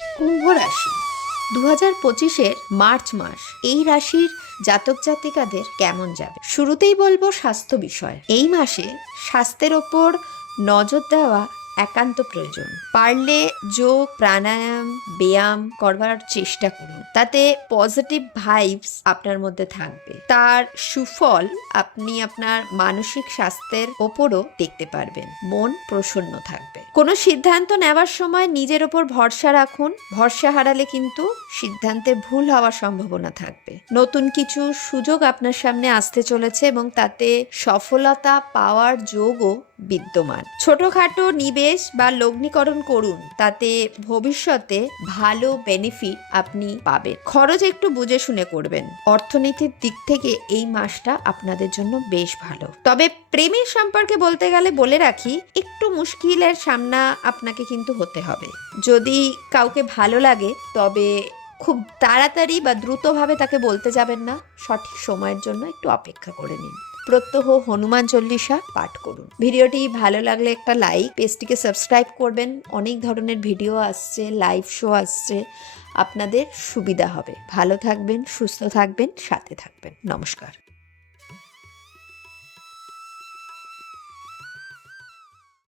কুম্ভ রাশি 2025-এর মার্চ মাস এই রাশির জাতক জাতিকাদের কেমন যাবে। শুরুতেই বলবো স্বাস্থ্য বিষয়। এই মাসে স্বাস্থ্যের ওপর নজর দেওয়া একান্ত প্রয়োজন। পারলে যোগ, প্রাণায়াম, ব্যায়াম করবার চেষ্টা করুন, তাতে পজিটিভ ভাইবস আপনার মধ্যে থাকবে। তার সুফল আপনি আপনার মানসিক স্বাস্থ্যের ওপরও দেখতে পারবেন। মন প্রসন্ন থাকবে। কোনো সিদ্ধান্ত নেওয়ার সময় নিজের ওপর ভরসা রাখুন। ভরসা হারালে কিন্তু সিদ্ধান্তে ভুল হওয়ার সম্ভাবনা থাকবে। নতুন কিছু সুযোগ আপনার সামনে আসতে চলেছে এবং তাতে সফলতা পাওয়ার যোগও বিদ্যমান। ছোটখাটো নিবেশ বা লগ্নিকরণ করুন, তাতে ভবিষ্যতে ভালো বেনিফিট আপনি পাবেন। খরচ একটু বুঝে শুনে করবেন। অর্থনীতির দিক থেকে এই মাসটা আপনাদের জন্য বেশ ভালো। তবে প্রেমের সম্পর্কে বলতে গেলে বলে রাখি, একটু মুশকিলের সামনা আপনাকে কিন্তু হতে হবে। যদি কাউকে ভালো লাগে তবে খুব তাড়াতাড়ি বা দ্রুতভাবে তাকে বলতে যাবেন না। সঠিক সময়ের জন্য একটু অপেক্ষা করে নিন। প্রত্যহ হনুমান চল্লিশা পাঠ করুন। ভিডিওটি ভালো লাগলে একটা লাইক, পেজটিকে সাবস্ক্রাইব করবেন। অনেক ধরনের ভিডিও আসছে, লাইভ শো আসছে, আপনাদের সুবিধা হবে। ভালো থাকবেন, সুস্থ থাকবেন, সাথে থাকবেন। নমস্কার।